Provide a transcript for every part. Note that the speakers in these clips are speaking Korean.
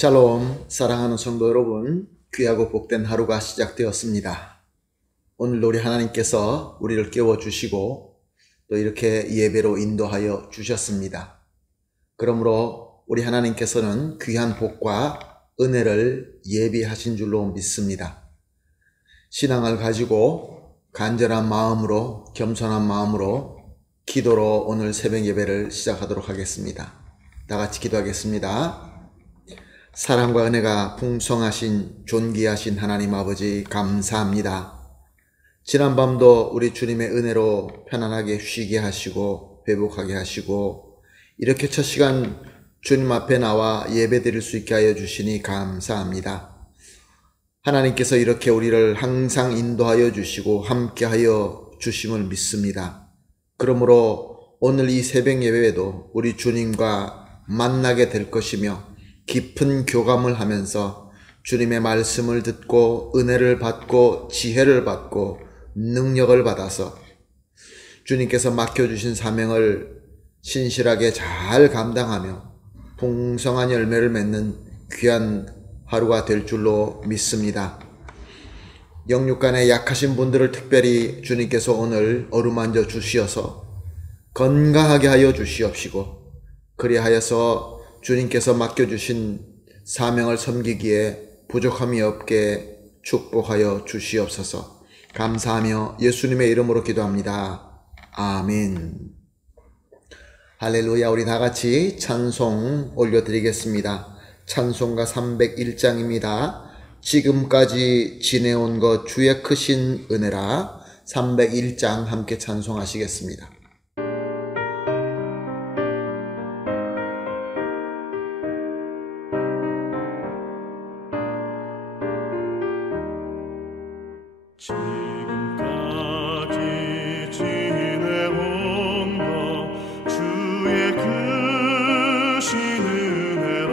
샬롬, 사랑하는 성도 여러분, 귀하고 복된 하루가 시작되었습니다. 오늘 우리 하나님께서 우리를 깨워주시고 또 이렇게 예배로 인도하여 주셨습니다. 그러므로 우리 하나님께서는 귀한 복과 은혜를 예비하신 줄로 믿습니다. 신앙을 가지고 간절한 마음으로, 겸손한 마음으로 기도로 오늘 새벽 예배를 시작하도록 하겠습니다. 다 같이 기도하겠습니다. 사랑과 은혜가 풍성하신 존귀하신 하나님 아버지 감사합니다. 지난밤도 우리 주님의 은혜로 편안하게 쉬게 하시고 회복하게 하시고 이렇게 첫 시간 주님 앞에 나와 예배 드릴 수 있게 하여 주시니 감사합니다. 하나님께서 이렇게 우리를 항상 인도하여 주시고 함께하여 주심을 믿습니다. 그러므로 오늘 이 새벽 예배에도 우리 주님과 만나게 될 것이며 깊은 교감을 하면서 주님의 말씀을 듣고 은혜를 받고 지혜를 받고 능력을 받아서 주님께서 맡겨주신 사명을 신실하게 잘 감당하며 풍성한 열매를 맺는 귀한 하루가 될 줄로 믿습니다. 영육간에 약하신 분들을 특별히 주님께서 오늘 어루만져 주시어서 건강하게 하여 주시옵시고 그리하여서 주님께서 맡겨주신 사명을 섬기기에 부족함이 없게 축복하여 주시옵소서. 감사하며 예수님의 이름으로 기도합니다. 아멘. 할렐루야. 우리 다같이 찬송 올려드리겠습니다. 찬송가 301장입니다. 지금까지 지내온 것 주의 크신 은혜라. 301장 함께 찬송하시겠습니다. 지금까지 지내온 것 주의 크신 은혜라.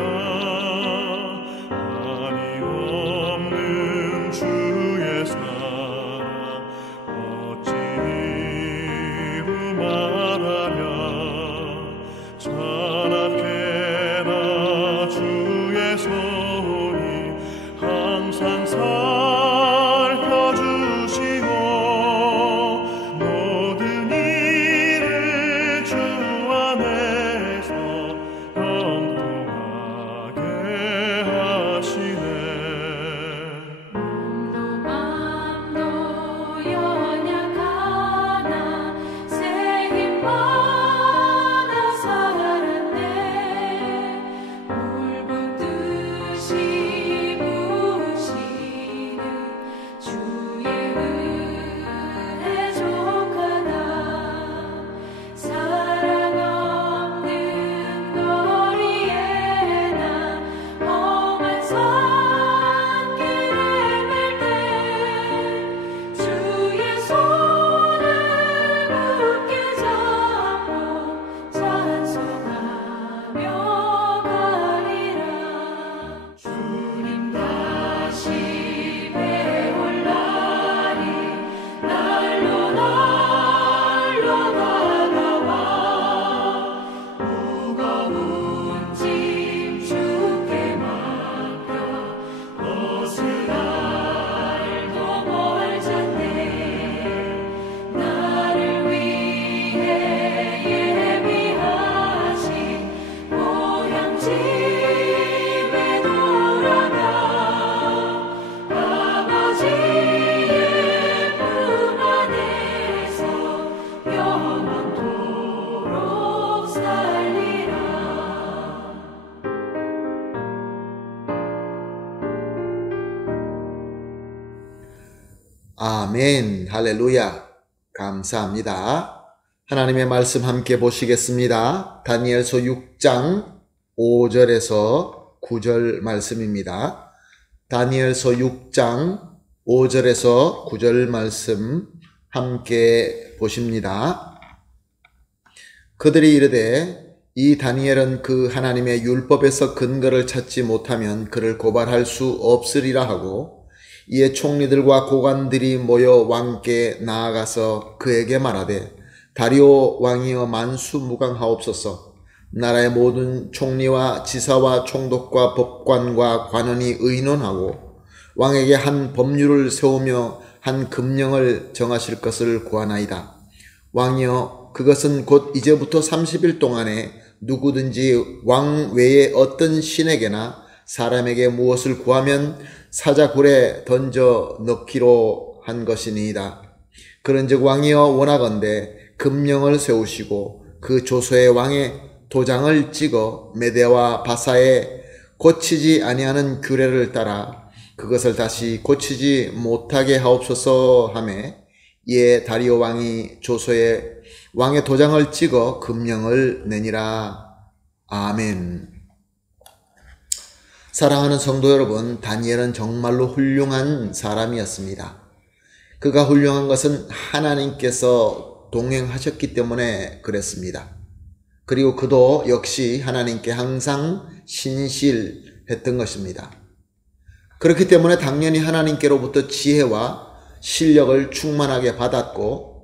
한이 없는 주의 사랑 어찌 이루 말하랴. 찬악해라 주의 손이 항상 아멘. 할렐루야. 감사합니다. 하나님의 말씀 함께 보시겠습니다. 다니엘서 6장 5절에서 9절 말씀입니다. 다니엘서 6장 5절에서 9절 말씀 함께 보십니다. 그들이 이르되 이 다니엘은 그 하나님의 율법에서 근거를 찾지 못하면 그를 고발할 수 없으리라 하고, 이에 총리들과 고관들이 모여 왕께 나아가서 그에게 말하되, 다리오 왕이여 만수무강하옵소서. 나라의 모든 총리와 지사와 총독과 법관과 관원이 의논하고 왕에게 한 법률을 세우며 한 금령을 정하실 것을 구하나이다. 왕이여, 그것은 곧 이제부터 30일 동안에 누구든지 왕 외에 어떤 신에게나 사람에게 무엇을 구하면 사자굴에 던져 넣기로 한 것이니이다. 그런즉 왕이여, 원하건대 금령을 세우시고 그 조서에 왕의 도장을 찍어 메대와 바사에 고치지 아니하는 규례를 따라 그것을 다시 고치지 못하게 하옵소서 하매, 이에 다리오 왕이 조서에 왕의 도장을 찍어 금령을 내니라. 아멘. 사랑하는 성도 여러분, 다니엘은 정말로 훌륭한 사람이었습니다. 그가 훌륭한 것은 하나님께서 동행하셨기 때문에 그랬습니다. 그리고 그도 역시 하나님께 항상 신실했던 것입니다. 그렇기 때문에 당연히 하나님께로부터 지혜와 실력을 충만하게 받았고,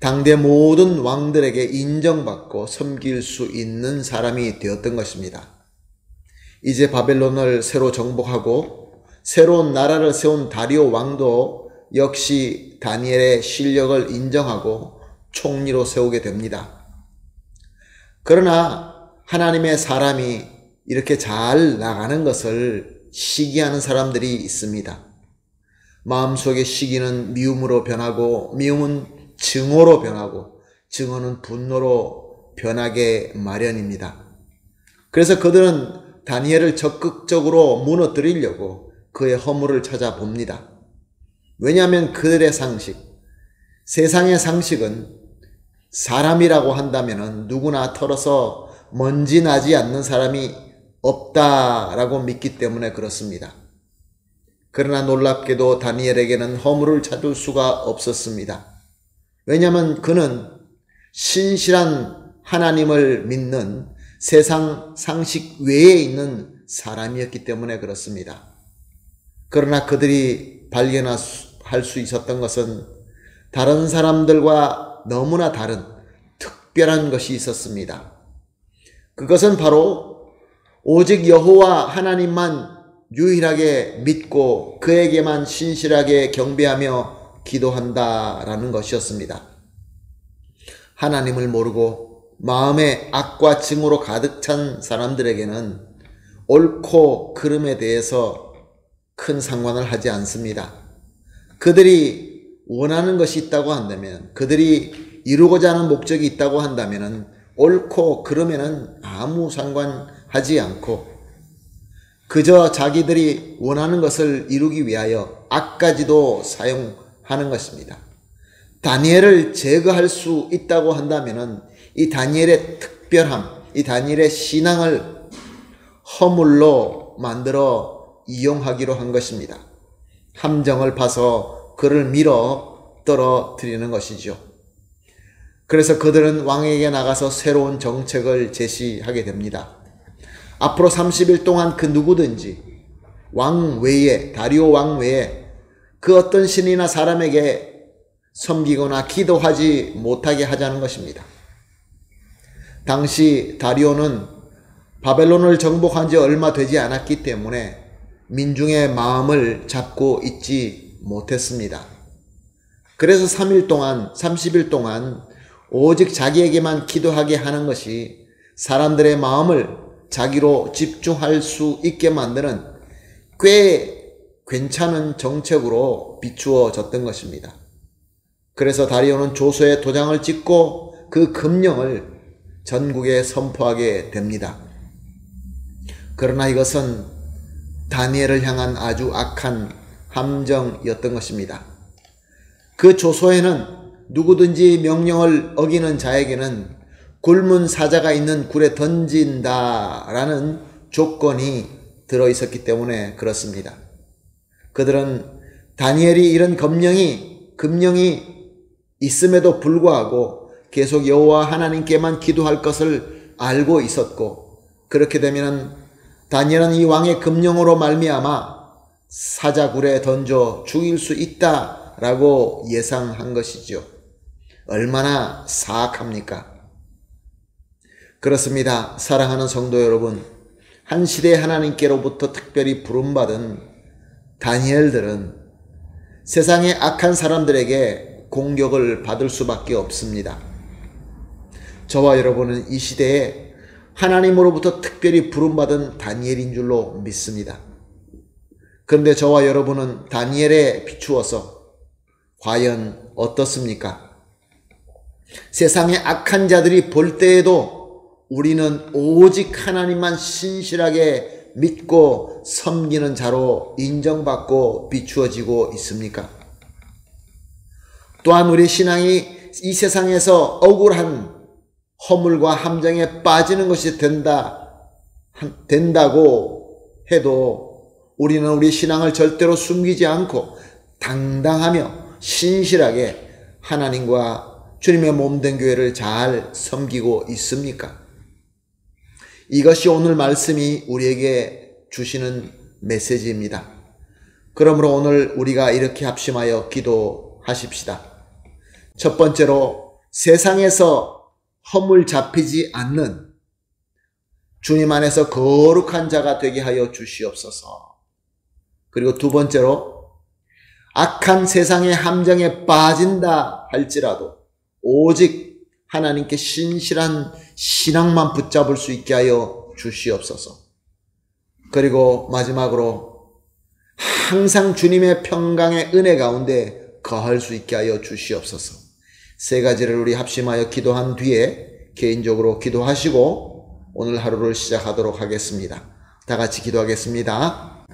당대 모든 왕들에게 인정받고 섬길 수 있는 사람이 되었던 것입니다. 이제 바벨론을 새로 정복하고 새로운 나라를 세운 다리오 왕도 역시 다니엘의 실력을 인정하고 총리로 세우게 됩니다. 그러나 하나님의 사람이 이렇게 잘 나가는 것을 시기하는 사람들이 있습니다. 마음속의 시기는 미움으로 변하고, 미움은 증오로 변하고, 증오는 분노로 변하게 마련입니다. 그래서 그들은 다니엘을 적극적으로 무너뜨리려고 그의 허물을 찾아봅니다. 왜냐하면 그들의 상식, 세상의 상식은 사람이라고 한다면 누구나 털어서 먼지 나지 않는 사람이 없다라고 믿기 때문에 그렇습니다. 그러나 놀랍게도 다니엘에게는 허물을 찾을 수가 없었습니다. 왜냐하면 그는 신실한 하나님을 믿는 세상 상식 외에 있는 사람이었기 때문에 그렇습니다. 그러나 그들이 발견할 수 있었던 것은 다른 사람들과 너무나 다른 특별한 것이 있었습니다. 그것은 바로 오직 여호와 하나님만 유일하게 믿고 그에게만 신실하게 경배하며 기도한다라는 것이었습니다. 하나님을 모르고 마음에 악과 증오로 가득 찬 사람들에게는 옳고 그름에 대해서 큰 상관을 하지 않습니다. 그들이 원하는 것이 있다고 한다면, 그들이 이루고자 하는 목적이 있다고 한다면 옳고 그름에는 아무 상관하지 않고 그저 자기들이 원하는 것을 이루기 위하여 악까지도 사용하는 것입니다. 다니엘을 제거할 수 있다고 한다면 이 다니엘의 특별함, 이 다니엘의 신앙을 허물로 만들어 이용하기로 한 것입니다. 함정을 파서 그를 밀어 떨어뜨리는 것이죠. 그래서 그들은 왕에게 나가서 새로운 정책을 제시하게 됩니다. 앞으로 30일 동안 그 누구든지 왕 외에, 다리오 왕 외에 그 어떤 신이나 사람에게 섬기거나 기도하지 못하게 하자는 것입니다. 당시 다리오는 바벨론을 정복한 지 얼마 되지 않았기 때문에 민중의 마음을 잡고 있지 못했습니다. 그래서 30일 동안 오직 자기에게만 기도하게 하는 것이 사람들의 마음을 자기로 집중할 수 있게 만드는 꽤 괜찮은 정책으로 비추어졌던 것입니다. 그래서 다리오는 조서에 도장을 찍고 그 금령을 전국에 선포하게 됩니다. 그러나 이것은 다니엘을 향한 아주 악한 함정이었던 것입니다. 그 조서에는 누구든지 명령을 어기는 자에게는 굶은 사자가 있는 굴에 던진다라는 조건이 들어있었기 때문에 그렇습니다. 그들은 다니엘이 이런 금령이 있음에도 불구하고 계속 여호와 하나님께만 기도할 것을 알고 있었고, 그렇게 되면 다니엘은 이 왕의 금령으로 말미암아 사자굴에 던져 죽일 수 있다라고 예상한 것이죠. 얼마나 사악합니까? 그렇습니다. 사랑하는 성도 여러분, 한 시대에 하나님께로부터 특별히 부름받은 다니엘들은 세상의 악한 사람들에게 공격을 받을 수밖에 없습니다. 저와 여러분은 이 시대에 하나님으로부터 특별히 부름받은 다니엘인 줄로 믿습니다. 그런데 저와 여러분은 다니엘에 비추어서 과연 어떻습니까? 세상의 악한 자들이 볼 때에도 우리는 오직 하나님만 신실하게 믿고 섬기는 자로 인정받고 비추어지고 있습니까? 또한 우리 신앙이 이 세상에서 억울한 허물과 함정에 빠지는 것이 된다고 해도 우리는 우리 신앙을 절대로 숨기지 않고 당당하며 신실하게 하나님과 주님의 몸된 교회를 잘 섬기고 있습니까? 이것이 오늘 말씀이 우리에게 주시는 메시지입니다. 그러므로 오늘 우리가 이렇게 합심하여 기도하십시다. 첫 번째로 세상에서 허물 잡히지 않는 주님 안에서 거룩한 자가 되게 하여 주시옵소서. 그리고 두 번째로 악한 세상의 함정에 빠진다 할지라도 오직 하나님께 신실한 신앙만 붙잡을 수 있게 하여 주시옵소서. 그리고 마지막으로 항상 주님의 평강의 은혜 가운데 거할 수 있게 하여 주시옵소서. 세 가지를 우리 합심하여 기도한 뒤에 개인적으로 기도하시고 오늘 하루를 시작하도록 하겠습니다. 다 같이 기도하겠습니다.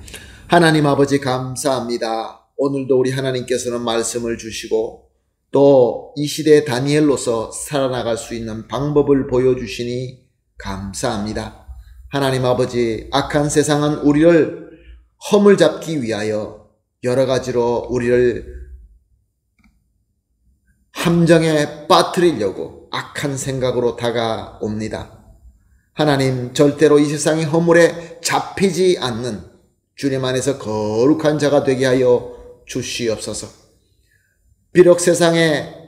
하나님 아버지 감사합니다. 오늘도 우리 하나님께서는 말씀을 주시고 또 이 시대의 다니엘로서 살아나갈 수 있는 방법을 보여주시니 감사합니다. 하나님 아버지, 악한 세상은 우리를 허물 잡기 위하여 여러 가지로 우리를 함정에 빠뜨리려고 악한 생각으로 다가옵니다. 하나님, 절대로 이 세상의 허물에 잡히지 않는 주님 안에서 거룩한 자가 되게 하여 주시옵소서. 비록 세상의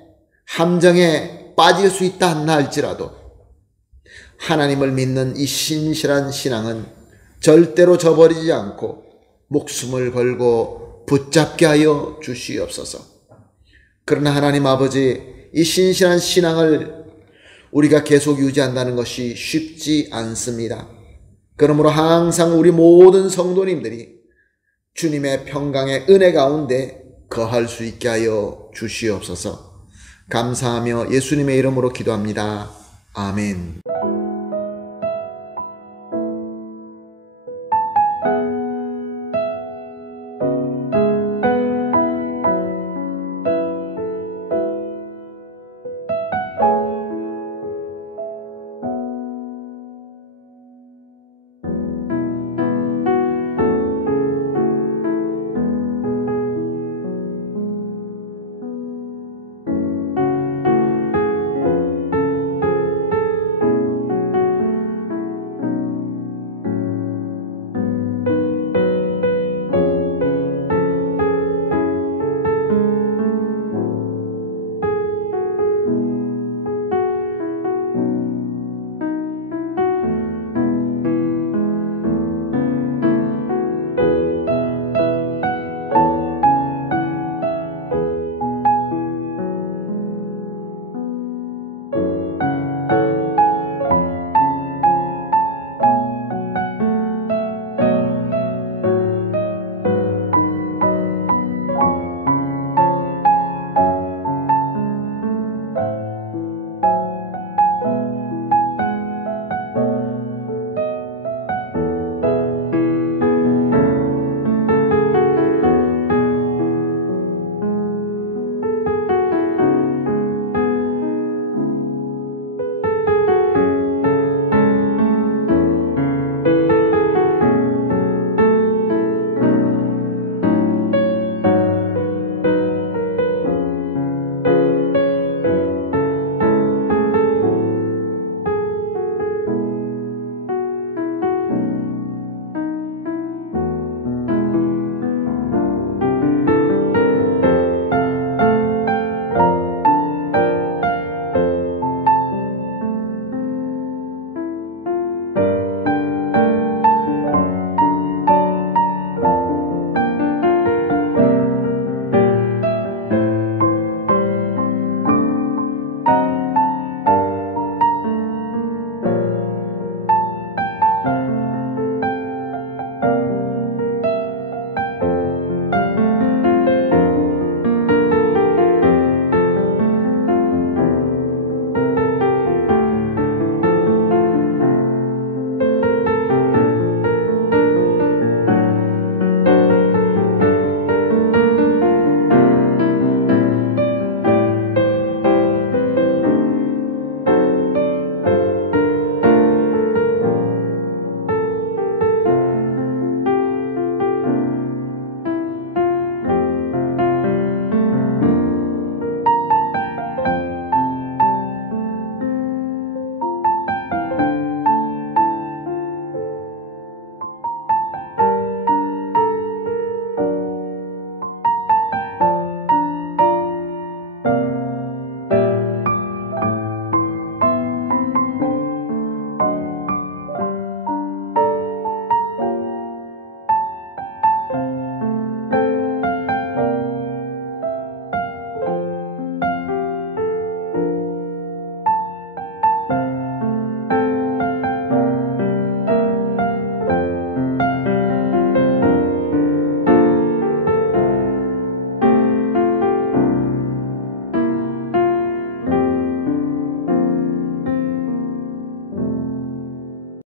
함정에 빠질 수 있다 한다 할지라도 하나님을 믿는 이 신실한 신앙은 절대로 저버리지 않고 목숨을 걸고 붙잡게 하여 주시옵소서. 그러나 하나님 아버지, 이 신실한 신앙을 우리가 계속 유지한다는 것이 쉽지 않습니다. 그러므로 항상 우리 모든 성도님들이 주님의 평강의 은혜 가운데 거할 수 있게 하여 주시옵소서. 감사하며 예수님의 이름으로 기도합니다. 아멘.